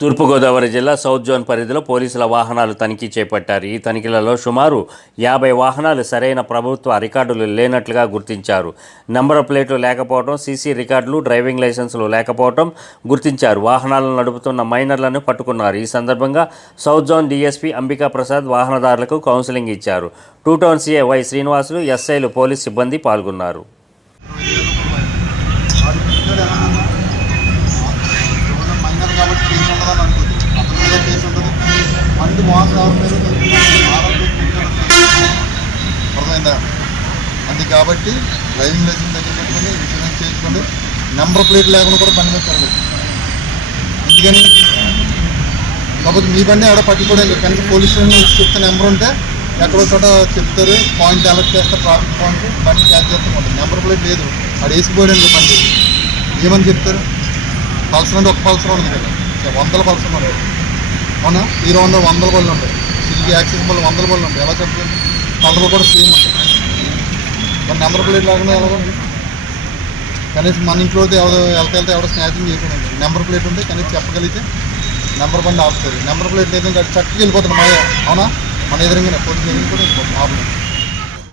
తూర్పుగోదావరి జిల్లా south zone పరిధిలో పోలీసుల వాహనాలు తనిఖీ చేపట్టారు. ఈ తనిఖీలలో సుమారు యాభై వాహనాలు సరైన ప్రభుత్వ రికార్డులు లేనట్లుగా గుర్తించారు. నంబర్ ప్లేట్లు లేకపోవడం సీసీ రికార్డులు డ్రైవింగ్ లైసెన్సులు లేకపోవడం గుర్తించారు. వాహనాలను నడుపుతున్న మైనర్లను పట్టుకున్నారు. ఈ సందర్భంగా south zone DSP Ambika Prasad వాహనదారులకు కౌన్సిలింగ్ ఇచ్చారు. Two town CA Y Srinivasulu ఎస్ఐలు పోలీస్ సిబ్బంది పాల్గొన్నారు. అర్థమైందా? అది కాబట్టి డ్రైవింగ్ లైసెన్స్ దగ్గర పెట్టుకొని ఇన్సూరెన్స్ చేసుకోండి నెంబర్ ప్లేట్ లేకుండా కూడా బండి మీద తిరగదు. ఎందుకని? కాకపోతే మీ బండి ఆడ పట్టుకోవడం కనుక పోలీస్ స్టేషన్ చెప్తే నెంబర్ ఉంటే ఎక్కడో చోట చెప్తారు. పాయింట్ అలర్ట్ చేస్తారు ట్రాఫిక్ పాయింట్ బండి క్యాచ్ చేస్తూ ఉంటుంది. నెంబర్ ప్లేట్ లేదు. ఆడ వేసిపోయాడు బండి. ఏమని చెప్తారు? పల్సర్ అంటే ఒక పల్సర్ ఉంది కదా. వందల పల్సర్ ఉండదు అవునా? హీరో హోండా వందల బళ్ళు ఉంటాయి. సిల్కి యాక్సిస్ బళ్ళు వందల బళ్ళు ఉంటాయి. ఎలా చెప్పలేదు కలర్లు కూడా సేమ్ ఉంటాయి. మరి నెంబర్ ప్లేట్ లేకుండా ఎలాగండి కనీసం మన ఇంట్లో అయితే ఎవరు వెళ్తే వెళ్తే ఎవడో స్నాచింగ్ చేయకుండా నెంబర్ ప్లేట్ ఉంటే కనీసం చెప్పగలిగితే నెంబర్ బండి ఆపుతుంది నెంబర్ ప్లేట్ లేదంటే చక్కగా వెళ్ళిపోతుంది. మన అవునా? మన ఎదురుగానే పోలీసు కూడా వెళ్ళిపోతుంది. ఆపలేదు